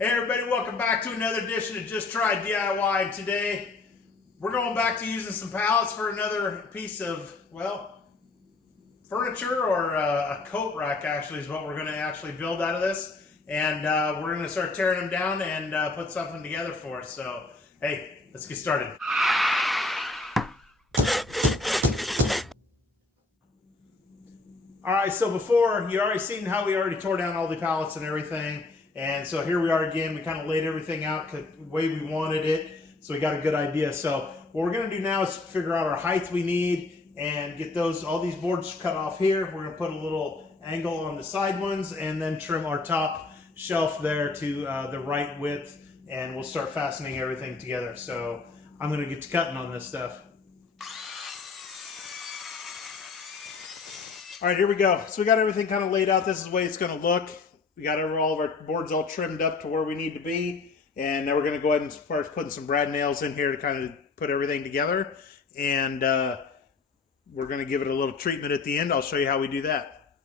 Hey everybody, welcome back to another edition of Just Try DIY. Today, we're going back to using some pallets for another piece of, well, furniture or a coat rack actually is what we're going to actually build out of this. And we're going to start tearing them down and put something together for us. So, hey, let's get started. Alright, so before, you already seen how we already tore down all the pallets and everything. And so here we are again. We kind of laid everything out the way we wanted it. So we got a good idea. So what we're going to do now is figure out our height we need and get all these boards cut off here. We're going to put a little angle on the side ones and then trim our top shelf there to the right width. And we'll start fastening everything together. So I'm going to get to cutting on this stuff. All right, here we go. So we got everything kind of laid out. This is the way it's going to look. We got all of our boards all trimmed up to where we need to be. And now we're going to go ahead and start putting some brad nails in here to kind of put everything together. And we're going to give it a little treatment at the end. I'll show you how we do that.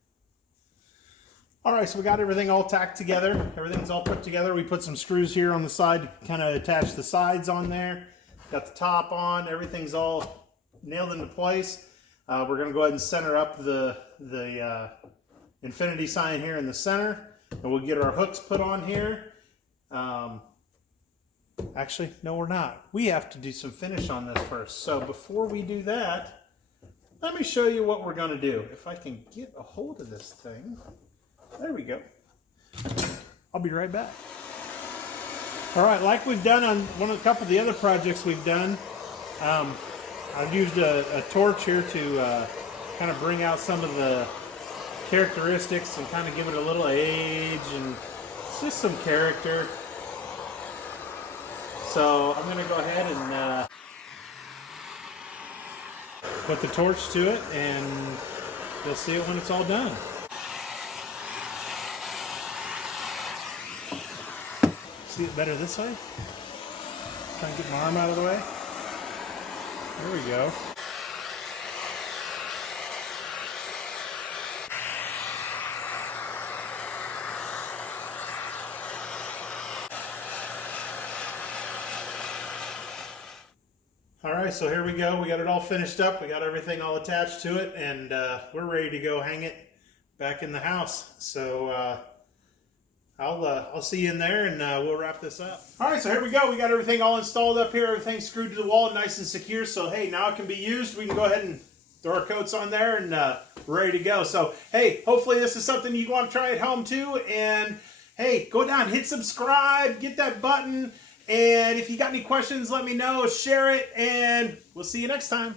All right, so we got everything all tacked together. Everything's all put together. We put some screws here on the side to kind of attach the sides on there. Got the top on. Everything's all nailed into place. We're going to go ahead and center up the infinity sign here in the center. And we'll get our hooks put on here. Actually, no, we're not. We have to do some finish on this first. So before we do that, let me show you what we're going to do. If I can get a hold of this thing. There we go. I'll be right back. All right, like we've done on a couple of the other projects we've done, I've used a torch here to kind of bring out some of the characteristics and kind of give it a little age and just some character. So I'm going to go ahead and put the torch to it, and you'll see it when it's all done. See it better this way? Try and get my arm out of the way. There we go. Alright, so here we go. We got it all finished up. We got everything all attached to it, and we're ready to go hang it back in the house. So I'll see you in there, and we'll wrap this up. Alright, so here we go. We got everything all installed up here. Everything's screwed to the wall nice and secure. So hey, now it can be used. We can go ahead and throw our coats on there, and we're ready to go. So hey, hopefully this is something you want to try at home too. And hey, go down, hit subscribe, get that button. And if you got any questions, let me know, share it, and we'll see you next time.